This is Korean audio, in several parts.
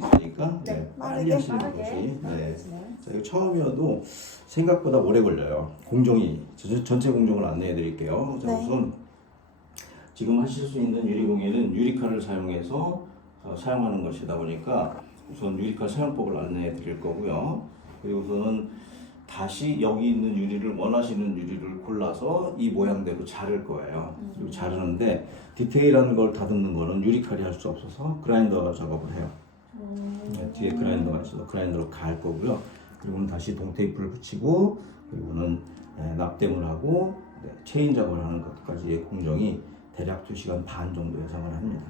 있으니까 네, 빨리 하시는 것이. 네. 자, 이거 처음이어도 생각보다 오래 걸려요. 공정이 전체 공정을 안내해 드릴게요. 자, 네. 우선 지금 하실 수 있는 유리공예는 유리칼을 사용해서 사용하는 것이다 보니까 우선 유리칼 사용법을 안내해 드릴 거고요. 그리고서는 다시 여기 있는 유리를 원하시는 유리를 골라서 이 모양대로 자를 거예요. 그리고 자르는데 디테일한 걸 다듬는 거는 유리칼이 할 수 없어서 그라인더가 작업을 해요. 네, 뒤에 그라인더가 있어서 그라인더로 갈 거고요. 그리고는 다시 동테이프를 붙이고 그리고는 납땜을 하고 체인 작업을 하는 것까지의 공정이 대략 2시간 반 정도 예상을 합니다.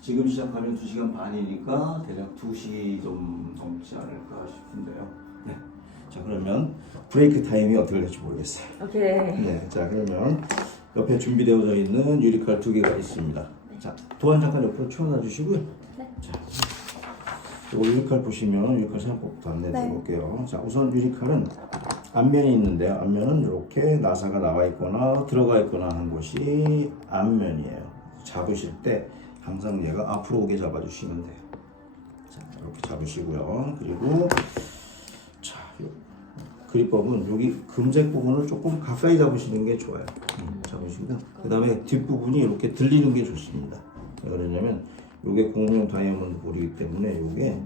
지금 시작하면 2시간 반이니까 대략 2시 좀 넘지 않을까 싶은데요. 네. 자, 그러면 브레이크 타임이 어떻게 될지 모르겠어요. 오케이. 네. 자, 그러면 옆에 준비되어져 있는 유리칼 2개가 있습니다. 자, 도안 잠깐 옆으로 치워놔 주시고요. 네. 자, 요 유리칼 보시면 유리칼 사용법부터 안내해 드릴게요. 자, 우선 유리칼은 앞면이 있는데요. 앞면은 이렇게 나사가 나와 있거나 들어가 있거나 하는 곳이 앞면이에요. 잡으실 때 항상 얘가 앞으로 오게 잡아주시면 돼요. 자, 이렇게 잡으시고요. 그리고 자, 그립법은 여기 금색 부분을 조금 가까이 잡으시는 게 좋아요. 잡으시고 그 다음에 뒷부분이 이렇게 들리는 게 좋습니다. 왜 그러냐면 이게 공용 다이아몬드 볼이기 때문에 이게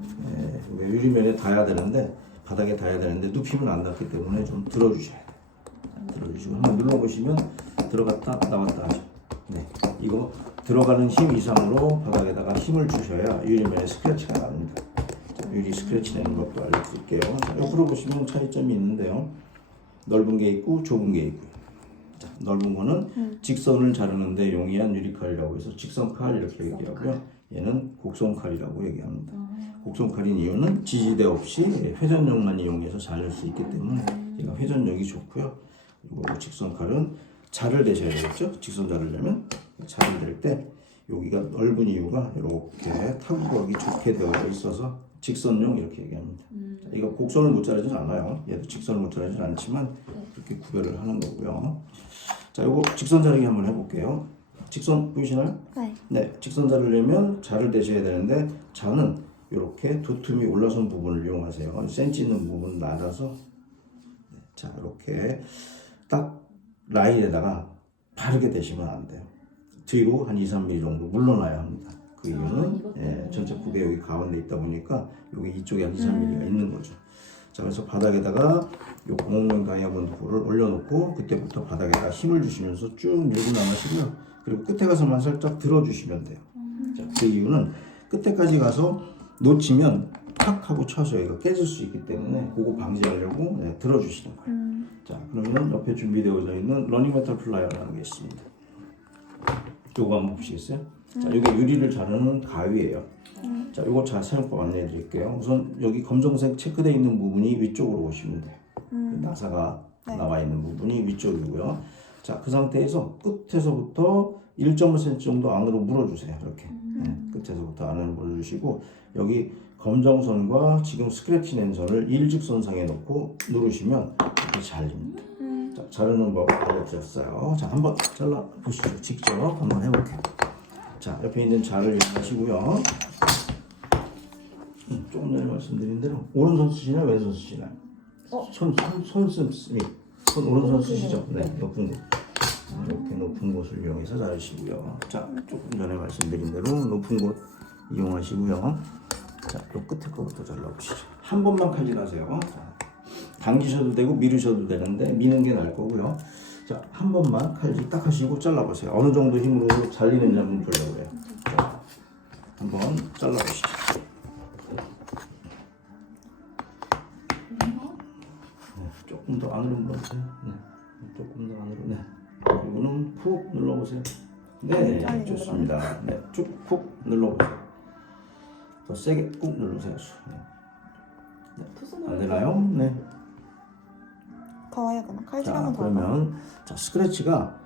유리면에 닿아야 되는데 바닥에 닿아야 되는데 눕히면 안 닿기 때문에 좀 들어주셔야 돼요. 들어주시고 한번 눌러보시면 들어갔다 나왔다 하죠. 네, 이거 들어가는 힘 이상으로 바닥에다가 힘을 주셔야 유리면에 스크래치가 납니다. 유리 스크래치 내는 것도 알려드릴게요. 자, 옆으로 보시면 차이점이 있는데요. 넓은 게 있고 좁은 게 있고요. 자, 넓은 거는 직선을 자르는데 용이한 유리칼이라고 해서 직선칼 이렇게 얘기하고요. 얘는 곡선칼이라고 얘기합니다. 곡선칼인 이유는 지지대 없이 회전력만 이용해서 자를 수 있기 때문에 얘가 회전력이 좋고요. 그리고 직선칼은 자를 대셔야 되겠죠. 직선 자르려면 자를 댈 때 여기가 넓은 이유가 이렇게 타구각이 좋게 되어 있어서 직선용 이렇게 얘기합니다. 자, 이거 곡선을 못 자르진 않아요. 얘도 직선을 못 자르진 않지만 이렇게 구별을 하는 거고요. 자, 이거 직선 자르기 한번 해볼게요. 직선 보이시나요? 네. 네, 직선 자르려면 자를 대셔야 되는데 자는 이렇게 두툼이 올라선 부분을 이용하세요. 센치 있는 부분을 나눠서 네, 자 이렇게 딱 라인에다가 바르게 대시면 안 돼요. 뒤로 한 2, 3mm 정도 물러나야 합니다. 그 이유는 전체 구배 여기 가운데 있다 보니까 여기 이쪽에 한 2, 3mm가 있는 거죠. 자, 그래서 바닥에다가 요 공룡 다이아몬드 볼을 올려놓고 그때부터 바닥에다가 힘을 주시면서 쭉 밀고 나가시고요. 그리고 끝에 가서만 살짝 들어주시면 돼요. 자, 그 이유는 끝에까지 가서 놓치면 탁 하고 쳐서 이거 깨질 수 있기 때문에 그거 방지하려고 들어주시는 거예요. 자, 그러면 옆에 준비되어져 있는 러닝 메탈 플라이어라는 게 있습니다. 요거 한번 보시겠어요? 자, 이게 유리를 자르는 가위예요. 자, 요거 잘 사용법 안내해 드릴게요. 우선 여기 검정색 체크되어 있는 부분이 위쪽으로 오시면 돼요. 나사가 나와 있는 부분이 위쪽이고요. 자, 그 상태에서 끝에서부터 1.5cm 정도 안으로 물어주세요. 이렇게 끝에서부터 안으로 물어주시고 여기 검정선과 지금 스크래치 낸 선을 일직선상에 놓고 누르시면 이렇게 잘립니다. 자, 자르는 법 알려드렸어요. 자, 한번 잘라 보시죠. 직접 한번 해볼게요. 자, 옆에 있는 자를 이용하시고요. 조금 전에 말씀드린 대로 오른손 쓰시나요? 왼손 쓰시나요? 손 오른손 쓰시죠? 네, 높은 곳. 이렇게 높은 곳을 이용해서 자르시고요. 자, 조금 전에 말씀드린 대로 높은 곳 이용하시고요. 자, 요 끝에 거부터 잘라보시죠. 한 번만 칼질하세요. 당기셔도 되고 미루셔도 되는데 미는 게 나을 거고요. 자, 한 번만 칼질 딱 하시고 잘라보세요. 어느 정도 힘으로 잘리는지 한번 보려고 해요. 자, 한번 잘라보시죠. 네, 조금 더 안으로 물어보세요. 네, 조금 더 안으로. 네. 그리고는 푹 눌러보세요. 네, 좋습니다. 네, 쭉 푹 눌러보세요. 더 세게 꾹 누르세요. 네. 안 되나요? 네. 더 해야 되나? 칼질 자, 한번 더. 그러면 자, 스크래치가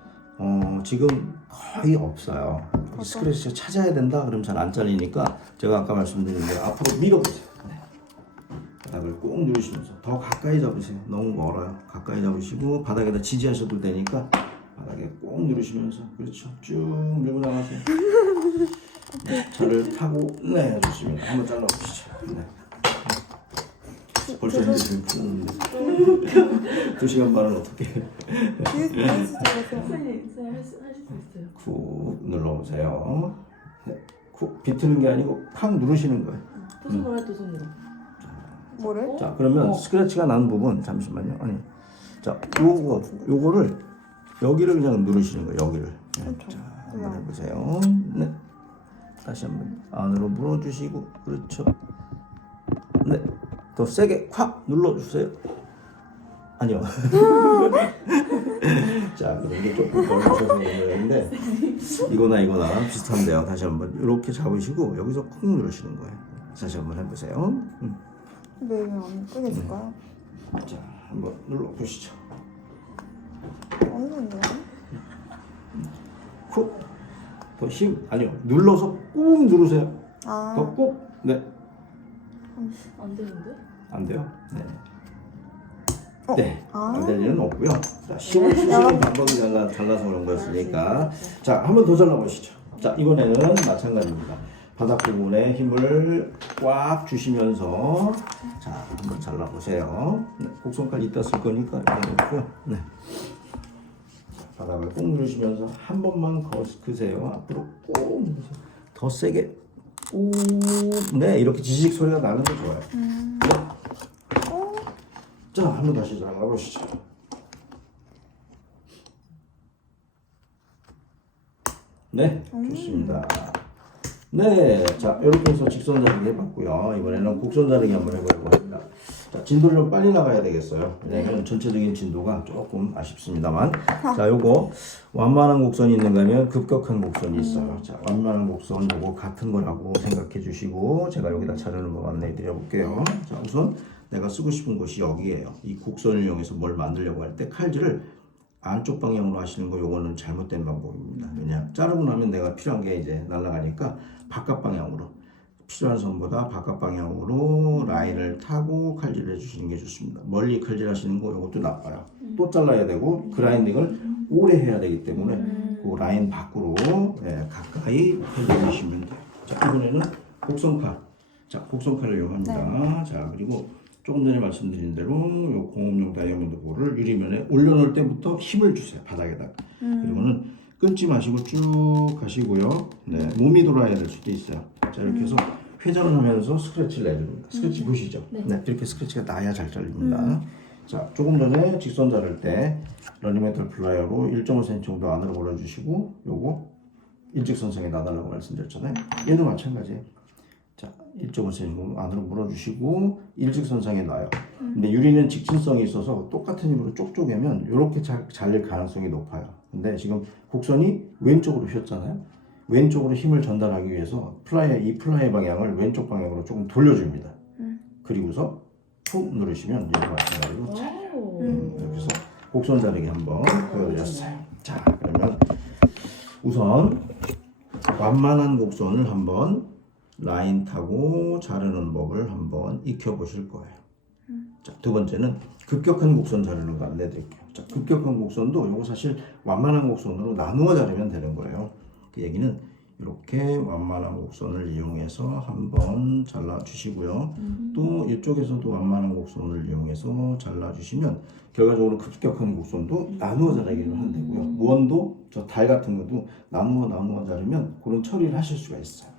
지금 거의 없어요. 스크래치 찾아야 된다 그러면 잘 안 잘리니까 제가 아까 말씀드린 대로 앞으로 밀어보세요. 네. 바닥을 꾹 누르시면서 더 가까이 잡으세요. 너무 멀어요. 가까이 잡으시고 바닥에다 지지하셔도 되니까 바닥에 꾹 누르시면서 그렇죠. 쭉 밀고 나가세요. 자를 타고 네 좋습니다. 한번 잘라보시죠. 네. 벌써 이제 지금 풀었는데 2시간 반은 어떻게 뒤에서 찍어서. 선생님 하실 수 있어요. 쿡 눌러보세요. 네. 쿡 비트는 게 아니고 팍 누르시는 거예요. 두 손으로 두 손으로. 뭐를? 자 그러면 스크래치가 난 부분 잠시만요. 아니 자 요거를 여기를 그냥 누르시는 거예요. 여기를. 네. 그렇죠. 자 한번 해보세요. 네. 다시 한번 안으로 물어주시고 그렇죠. 네. 더 세게 콱 눌러주세요. 아니요. 자 그럼 이게 조금 걸리셔서 그러는데 이거나 비슷한데요. 다시 한번 이렇게 잡으시고 여기서 콕 누르시는 거예요. 다시 한번 해보세요. 왜안 끄겠을까요? 자 한번 눌러보시죠. 어느 정도야? 쿡. 더 힘 아니요. 눌러서 꾹 누르세요. 아, 더 꾹. 네. 안 되는데? 안 돼요. 네. 어? 네. 아. 안 될 일은 없고요. 자, 힘을 쓰시는 방법이 달라서 그런 거였으니까. 자, 한 번 더 잘라보시죠. 자, 이번에는 마찬가지입니다. 바닥 부분에 힘을 꽉 주시면서 자, 한번 잘라보세요. 네, 곡선까지 이따 쓸 거니까 이렇게 놓고요. 네. 자, 바닥을 꾹 누르시면서 한 번만 그세요. 앞으로 꾹 누르세요. 더 세게 꾹. 네, 이렇게 지직 소리가 나는 게 좋아요. 네. 자, 한번 다시 잘라보시죠. 네, 좋습니다. 네, 자, 이렇게 해서 직선 자르기 해봤고요. 이번에는 곡선 자르기 한번 해보려고 합니다. 자, 진도를 좀 빨리 나가야 되겠어요. 왜냐면 전체적인 진도가 조금 아쉽습니다만. 자, 요거 완만한 곡선이 있는가 하면 급격한 곡선이 있어요. 자, 완만한 곡선 요거 같은 거라고 생각해 주시고 제가 여기다 자르는 법 안내해 드려 볼게요. 자, 우선 내가 쓰고 싶은 곳이 여기에요. 이 곡선을 이용해서 뭘 만들려고 할 때 칼질을 안쪽 방향으로 하시는 거 요거는 잘못된 방법입니다. 왜냐 자르고 나면 내가 필요한 게 이제 날아가니까 바깥 방향으로 필요한 선보다 바깥 방향으로 라인을 타고 칼질을 해주시는 게 좋습니다. 멀리 칼질하시는 거 이것도 나빠요. 또 잘라야 되고 그라인딩을 오래 해야 되기 때문에 그 라인 밖으로 가까이 해주시면 돼요. 자 이번에는 곡선칼. 자 곡선칼을 이용합니다. 자 그리고 조금 전에 말씀드린 대로 요 공업용 다이아몬드 볼을 유리면에 올려놓을 때부터 힘을 주세요. 바닥에다가. 그리고는 끊지 마시고 쭉 가시고요. 네, 몸이 돌아야 될 수도 있어요. 자 이렇게 해서 회전을 하면서 스크래치를 내줍니다. 스크래치 보시죠? 네. 이렇게 스크래치가 나야 잘 잘립니다. 자 조금 전에 직선 자를 때 러닝메탈 플라이어로 1.5cm 정도 안으로 몰아주시고 요거 일직선상에 놔달라고 말씀드렸잖아요. 얘도 마찬가지예요. 자, 1.5cm 안으로 물어주시고 일직선상에 놔요. 근데 유리는 직진성이 있어서 똑같은 힘으로 쪽 쪼개면 이렇게 잘릴 가능성이 높아요. 근데 지금 곡선이 왼쪽으로 휘었잖아요. 왼쪽으로 힘을 전달하기 위해서 이 플라이 방향을 왼쪽 방향으로 조금 돌려줍니다. 그리고서 푹 누르시면 얘도 마찬가지로 잘. 이렇게 해서 곡선 자르기 한번 보여드렸어요. 자, 그러면 우선 완만한 곡선을 한번 라인 타고 자르는 법을 한번 익혀보실 거예요. 자, 두 번째는 급격한 곡선 자르는 거 안내드릴게요. 자, 급격한 곡선도 이거 사실 완만한 곡선으로 나누어 자르면 되는 거예요. 그 얘기는 이렇게 완만한 곡선을 이용해서 한번 잘라주시고요. 또 이쪽에서도 완만한 곡선을 이용해서 잘라주시면 결과적으로 급격한 곡선도 나누어 자르기를 한다고요. 원도 저 달 같은 것도 나누어 자르면 그런 처리를 하실 수가 있어요.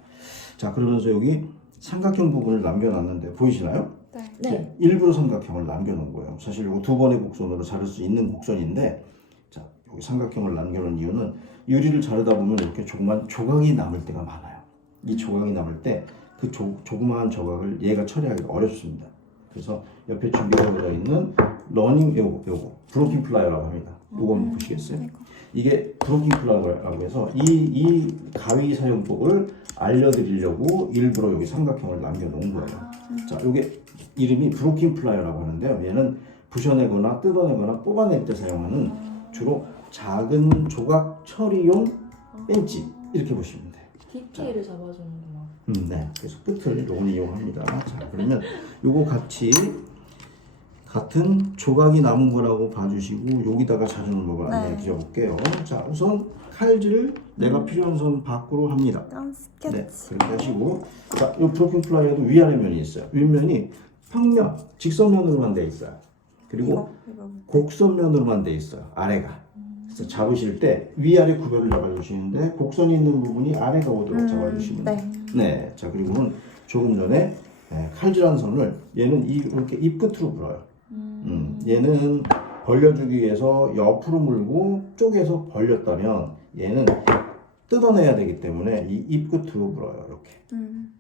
자 그러면서 여기 삼각형 부분을 남겨놨는데 보이시나요? 네. 일부러 삼각형을 남겨놓은 거예요. 사실 이거 두 번의 곡선으로 자를 수 있는 곡선인데 자 여기 삼각형을 남겨놓은 이유는 유리를 자르다 보면 이렇게 조그만 조각이 남을 때가 많아요. 이 조각이 남을 때 그 조그마한 조각을 얘가 처리하기가 어렵습니다. 그래서 옆에 준비되어 있는 요거 브로킹 플라이어라고 합니다. 요거 한번 보시겠어요? 이게 브로킹 플라이어라고 해서 이 가위 사용법을 알려드리려고 일부러 여기 삼각형을 남겨놓은 거예요. 자, 요게 이름이 브로킹 플라이어라고 하는데요. 얘는 부셔내거나 뜯어내거나 뽑아낼 때 사용하는 주로 작은 조각 처리용 벤치 이렇게 보시면 돼요. 디테일을 잡아주는구나. 네. 그래서 끝을 요건 이용합니다. 자, 그러면 요거 같이 같은 조각이 남은 거라고 봐주시고 여기다가 자르는 법을 네. 안내해 드려볼게요. 자, 우선 칼질을 내가 필요한 선 밖으로 합니다. 짠 스케치. 네, 그렇게 하시고 자, 이 브로킹 플라이어도 위아래 면이 있어요. 윗면이 평면, 직선면으로만 돼 있어요. 그리고 이거. 곡선면으로만 돼 있어요. 아래가. 그래서 잡으실 때 위아래 구별을 잡아주시는데 곡선이 있는 부분이 아래가 오도록 잡아주시면 돼요. 네. 자, 그리고는 조금 전에 칼질한 선을 얘는 이렇게 입 끝으로 불어요. 얘는 벌려주기 위해서 옆으로 물고 쪼개서 벌렸다면 얘는 뜯어내야 되기 때문에 이 입 끝으로 불어요. 이렇게.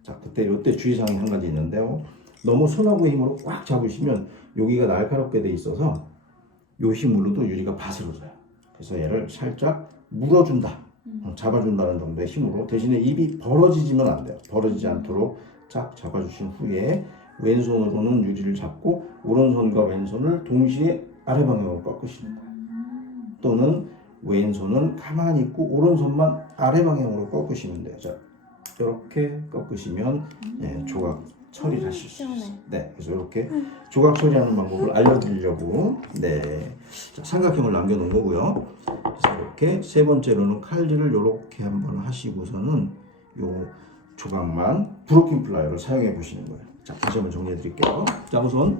자, 이때 주의사항이 한 가지 있는데요. 너무 손하고 힘으로 꽉 잡으시면 여기가 날카롭게 돼 있어서 요 힘으로도 유리가 바스러져요. 그래서 얘를 살짝 물어준다, 잡아준다는 정도의 힘으로 대신에 입이 벌어지지면 안 돼요. 벌어지지 않도록 쫙 잡아주신 후에 왼손으로는 유리를 잡고 오른손과 왼손을 동시에 아래 방향으로 꺾으시는 거예요. 또는 왼손은 가만히 있고 오른손만 아래 방향으로 꺾으시면 돼요. 자, 이렇게 꺾으시면 조각 처리를 하실 수 있어요. 네, 그래서 이렇게 조각 처리하는 방법을 알려드리려고 자, 삼각형을 남겨놓은 거고요. 그래서 이렇게 세 번째로는 칼질을 이렇게 한번 하시고서는 요 조각만 브로킹 플라이어를 사용해 보시는 거예요. 자, 다시 한번 정리해 드릴게요. 자, 우선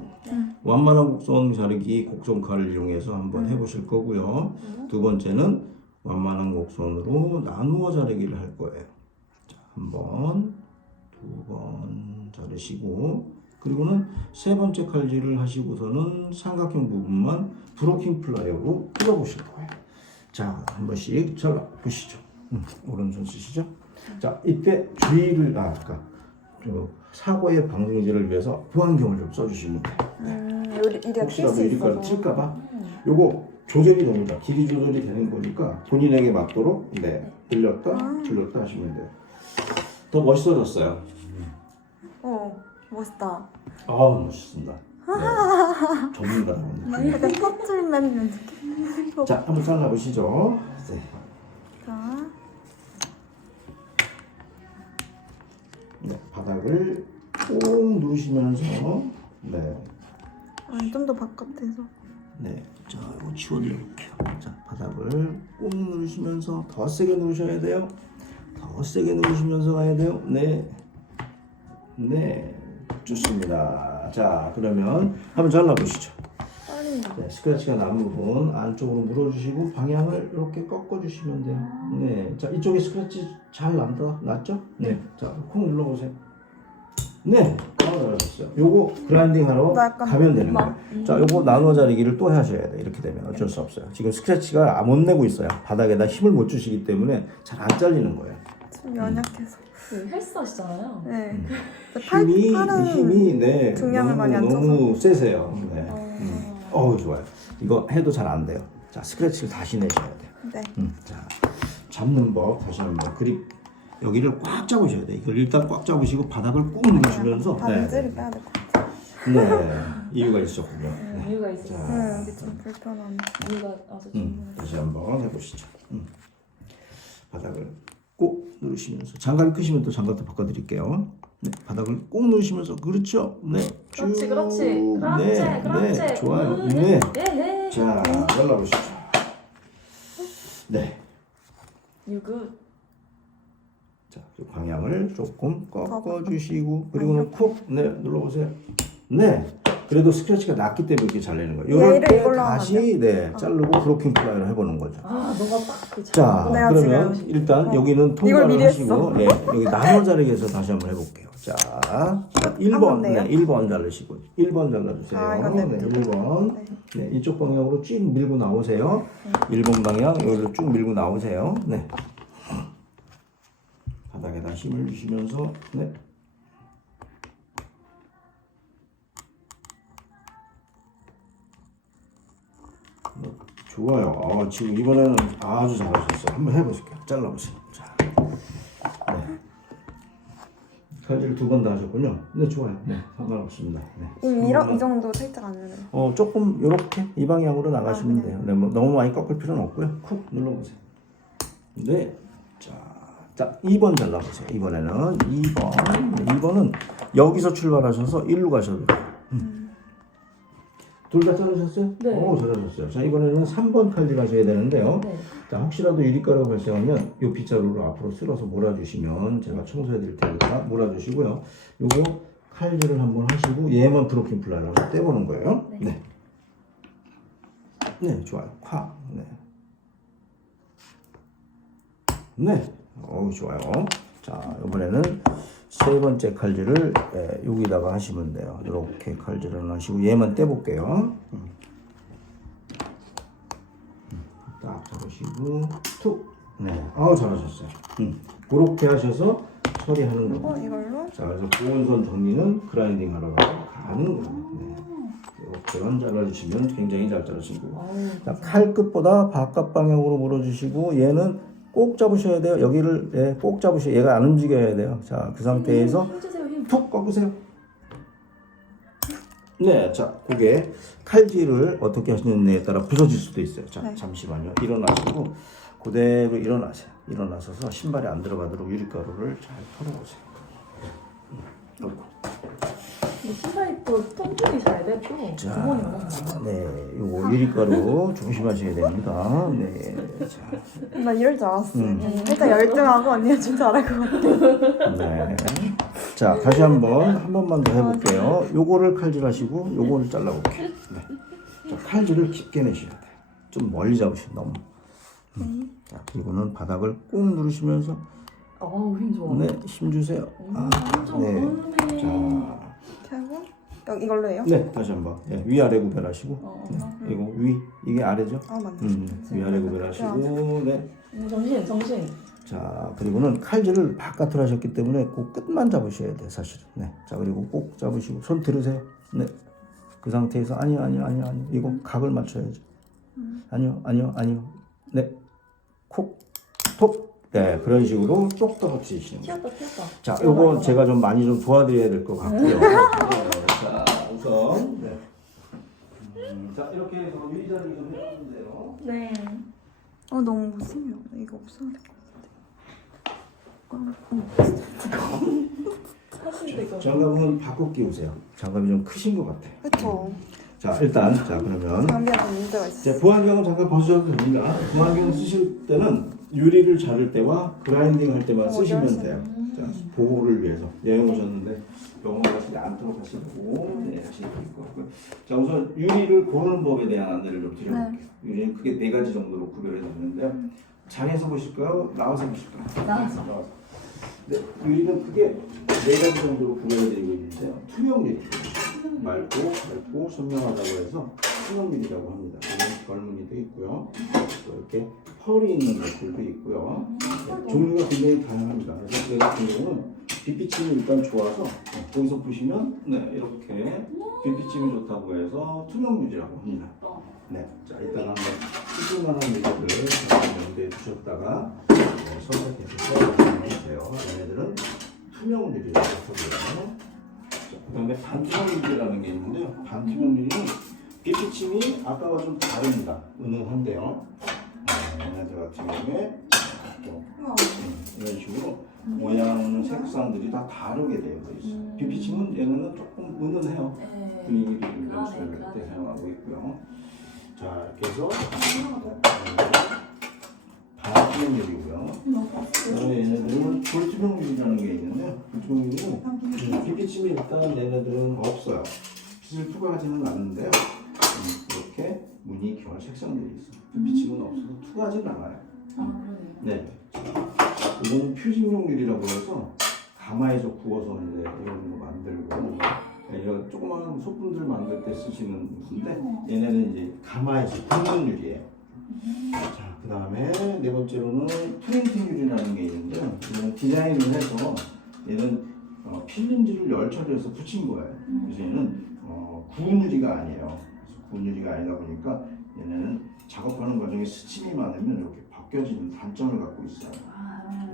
완만한 곡선 자르기 곡선칼을 이용해서 한번 해보실 거고요. 두 번째는 완만한 곡선으로 나누어 자르기를 할 거예요. 자, 한 번, 두 번 자르시고 그리고는 세 번째 칼질을 하시고서는 삼각형 부분만 브로킹 플라이어로 뜯어보실 거예요. 자, 한 번씩 잘라 보시죠. 오른손 쓰시죠. 자, 이때 주의를 아까 사고의 방지를 위해서 보안경을 좀 써주시면 돼요. 이리가 혹시라도 유리가루 칠까봐 요거 조절이 됩니다. 길이 조절이 되는 거니까 본인에게 맞도록 늘렸다 줄였다 하시면 돼요. 더 멋있어졌어요. 멋있다. 아우 멋있습니다. 네. 전문가라고 느낌. 약간 터틀맨 느낌. 자, 한번 잘라보시죠. 네. 자, 네, 바닥을 꾹 누르시면서 좀 더 바깥에서. 네, 자, 이거 치워드릴게요. 자, 바닥을 꾹 누르시면서 더 세게 누르셔야 돼요. 더 세게 누르시면서 가야 돼요. 네, 좋습니다. 자, 그러면 한번 잘라보시죠. 떨린다. 네, 스크래치가 남은 부분 안쪽으로 물어주시고 방향을 이렇게 꺾어주시면 돼요. 네, 자, 이쪽에 스크래치 잘 났죠? 네, 자, 콩 눌러보세요. 네, 잘하셨어요. 요거 그라인딩 하러 가면 되는 거예요. 자, 요거 나눠 자르기를 또 하셔야 돼. 이렇게 되면 어쩔 수 없어요. 지금 스크래치가 못 내고 있어요. 바닥에다 힘을 못 주시기 때문에 잘 안 잘리는 거예요. 좀 연약해서. 헬스 하시잖아요. 네. 힘이 중량을 많이 안 너무 세세요. 네. 좋아요. 이거 해도 잘 안 돼요. 자, 스크래치를 다시 내셔야 돼요. 네. 자, 잡는 법 다시 한번 그립 여기를 꽉 잡으셔야 돼요. 이걸 일단 꽉 잡으시고 바닥을 꾹 누르시면서 반지를 빼야 될 것 같아요. 네, 이유가 있었군요. 이유가 있어요. 네, 여기 좀 불편한. 이유가 아주 다시 한번 해보시죠. 바닥을 꼭 누르시면서 장갑을 끄시면 또 장갑도 바꿔드릴게요. 네, 바닥을 꼭 누르시면서 그렇죠. 네, 그렇지. 네, 좋아요. 네, 자, 잘라보시죠. 네. 유굿. 자, 방향을 조금 꺾어주시고 그리고는 콕 눌러보세요. 네, 그래도 스크래치가 낮기 때문에 이렇게 잘 내는 거예요. 이럴 때 다시 자르고 브로킹 플라이를 해보는 거죠. 너가 딱 자, 그러면 일단 여기는 통과를 하시고 여기 나눠 자르기에서 다시 한번 해볼게요. 자, 1번 1번 자르시고 1번 잘라주세요. 네, 1번 네, 이쪽 방향으로 쭉 밀고 나오세요. 1번 방향 여기로 쭉 밀고 나오세요. 네. 바닥에다 힘을 주시면서 좋아요. 지금 이번에는 아주 잘하셨어요. 한번 해보실게요. 잘라보세요. 자, 네. 칼질 2번 다 하셨군요. 네, 좋아요. 네, 상관없습니다. 네. 이 정도 살짝 안 되네요. 조금 이렇게 이 방향으로 나가시면 돼요. 네, 뭐 너무 많이 꺾을 필요는 없고요. 쿡 눌러보세요. 네, 자, 2번 잘라보세요. 이번에는 2번. 네, 2번은 여기서 출발하셔서 1루 가셔도 돼요. 둘 다 자르셨어요? 네. 오, 잘하셨어요. 자, 이번에는 3번 칼질 하셔야 되는데요. 네. 자, 혹시라도 유리가루가 발생하면 이 빗자루로 앞으로 쓸어서 몰아주시면 제가 청소해 드릴 테니까 몰아주시고요. 요거 칼질을 한번 하시고 얘만 브로킹 플라이로 떼보는 거예요. 네. 네. 네, 좋아요. 콱. 네. 네. 좋아요. 자, 이번에는 세 번째 칼질을 여기다가 하시면 돼요. 이렇게 칼질을 하시고 얘만 떼볼게요. 딱 잡으시고 툭. 네. 잘하셨어요. 그렇게 하셔서 처리하는 이거 겁니다. 이걸로 자, 그래서 보온선 정리는 그라인딩 하러 가는 거예요. 네. 이렇게만 잘라주시면 굉장히 잘 자르시고. 자, 칼 끝보다 바깥 방향으로 물어주시고 얘는 꼭 잡으셔야 돼요. 여기를 꼭 잡으셔야 얘가 안 움직여야 돼요. 자, 그 상태에서 힘 주세요, 힘. 툭 꺾으세요. 네, 자, 그게 칼질을 어떻게 하시느냐에 따라 부서질 수도 있어요. 자, 네. 잠시만요. 일어나시고 그대로 일어나세요. 일어나셔서 신발이 안 들어가도록 유리가루를 잘 털어보세요. 근데 신발이 또 통풍이 잘 돼, 또. 자, 구멍이 너무 네, 요거 유리가루 조심하셔야 됩니다. 네, 자, 나 이럴 줄 알았어. 살짝 열등하고 언니가 좀 잘할 것 같아. 네. 자, 다시 한 번만 더 해볼게요. 요거를 칼질하시고 요거를 잘라볼게요. 네. 자, 칼질을 깊게 내셔야 돼요. 좀 멀리 잡으시면 너무. 자, 이거는 바닥을 꾹 누르시면서 힘 좋아. 네, 힘 주세요. 네. 자, 하고 이걸로 해요? 네, 다시 한번. 네, 위아래 구별하시고. 네, 이거 이게 아래죠? 맞네. 위아래 구별하시고. 네. 정신. 자, 그리고는 칼질을 바깥으로 하셨기 때문에 그 끝만 잡으셔야 돼요, 사실은. 네. 자, 그리고 꼭 잡으시고 손 들으세요. 네. 그 상태에서 아니요. 이거 각을 맞춰야죠. 아니요. 네. 콕, 톡. 네, 그런 식으로 똑똑 합치시는 거예요. 튀었다. 자, 요거 제가 좀 많이 좀 도와드려야 될 것 같고요. 네, 자, 우선 네. 자, 이렇게 해서 위자리 좀 해봤는데요. 네. 너무 못생겨. 이거 없어야 될 것 사실 이거. 장갑은 바꿔 끼우세요. 장갑이 좀 크신 것 같아. 그쵸. 자, 일단 그러면 장비가 좀 문제가 있어. 자, 보안경은 잠깐 벗으셔도 됩니다. 보안경 쓰실 때는 유리를 자를 때와 그라인딩 할 때만 쓰시면 돼요. 자, 보호를 위해서 여행 오셨는데 병원 가실 때 않도록 하시고 네, 하시고 있고. 자, 우선 유리를 고르는 법에 대한 안내를 좀 드려볼게요. 유리는 크게 네 가지 정도로 구별해 드리는데요. 장에서 보실까요? 나와서 보실까요? 나와서. 네, 유리는 크게 네 가지 정도로 구별해 드리고 있는데요. 투명 유리, 맑고 선명하다고 해서 투명 유리라고 합니다. 벌무늬도 있고요. 또 이렇게 펄이 있는 것들도 있고요. 네, 종류가 굉장히 다양합니다. 그래서 그 같은 경우는 빛비침이 일단 좋아서 거기서 보시면 네, 이렇게 빛비침이 좋다고 해서 투명 유리라고 합니다. 네, 자, 일단 한번 쓰실 만한 유리를 연대해 두셨다가 선택해서 써주세요. 얘네들은 투명 유리라고 하고요. 그 다음에 반투명 유리라는 게 있는데요. 반투명 유리는 빛비침이 아까와 좀 다릅니다. 은은한데요. 얘네들 같은 경우에 이런 식으로 모양, 색상들이 다 다르게 되어 있어요. 빛비침은 얘네는 조금 은은해요. 분위기를 연출할 때 사용하고 있고요. 자, 이렇게 해서 반투명 유리고요. 얘네들은 불투명 유리라는 게 있는데요. 불투명 유리는 빛비침이 일단 얘네들은 없어요. 빛을 투과하지는 않는데요. 이렇게 무늬, 결, 색상들이 있어요. 빛비침은 없어서 투과하지는 않아요. 네. 이건 표식용 유리라고 해서 가마에서 구워서 이제 이런 거 만들고 이런 조그마한 소품들 만들 때 쓰시는 건데 얘네는 이제 가마에서 굽는 유리예요. 자, 그 다음에 네 번째로는 프린팅 유리라는 게 있는데요. 이거는 디자인을 해서 얘는 필름지를 열처리해서 붙인 거예요. 그래서 얘는 구운 유리가 아니에요. 그래서 구운 유리가 아니다 보니까 얘네는 작업하는 과정에 스침이 많으면 이렇게 벗겨지는 단점을 갖고 있어요.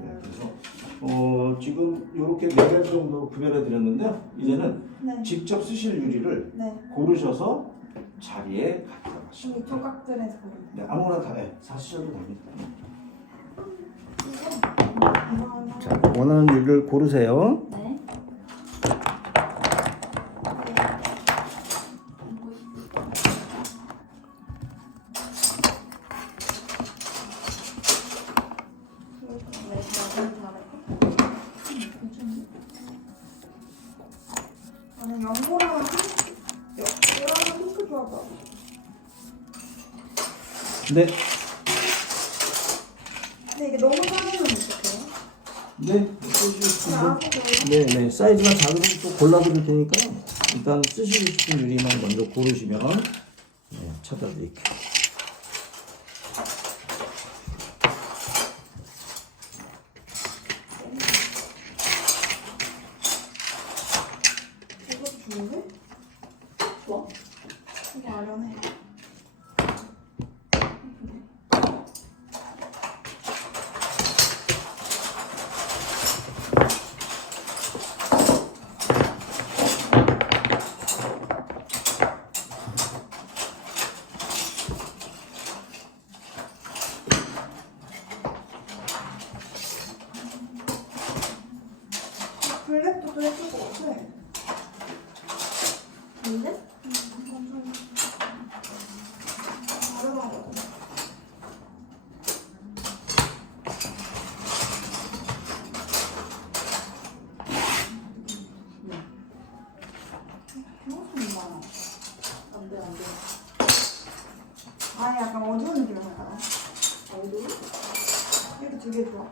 네, 그래서 지금 이렇게 네 가지 정도 구별해 드렸는데요. 이제는 직접 쓰실 유리를 고르셔서 자리에 갖다 놓으시면 조각들에서 고르면 네, 아무나 다 사시셔도 됩니다. 자, 원하는 유리를 고르세요. 네. 연고랑 핑크 좋아하다. 네. 근데 이게 너무 작으면 어떡해요? 네. 네. 사이즈가 작으면 또 골라드릴 테니까 일단 쓰시고 싶은 유리만 먼저 고르시면 네, 찾아드릴게요. 이것도 좋은데? 좋아. 이거 아련해. 블랙도 또 예쁠 것 같아. 근데? 아련하고. 생각보다 많아. 안 돼, 안 돼. 아예 약간 어두운 느낌이 나요. 어디? 이렇게 되게 좋아.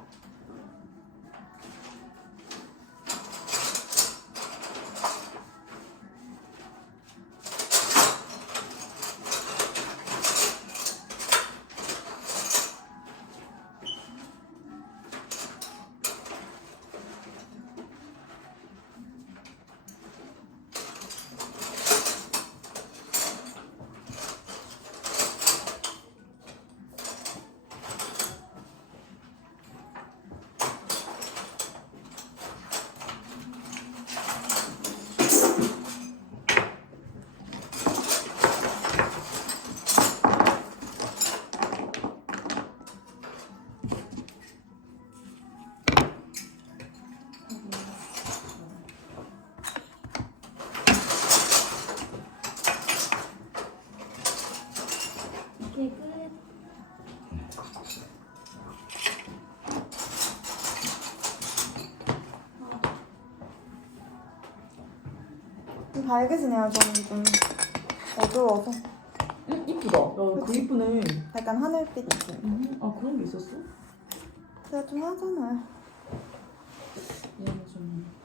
오케이, 끝. 좀 밝으시네요. 저는 좀 어두워서. 응, 이쁘다. 야, 그 이쁘네. 약간 하늘빛 느낌. 아, 그런 게 있었어? 제가 좀 하잖아요. 얘는 좀.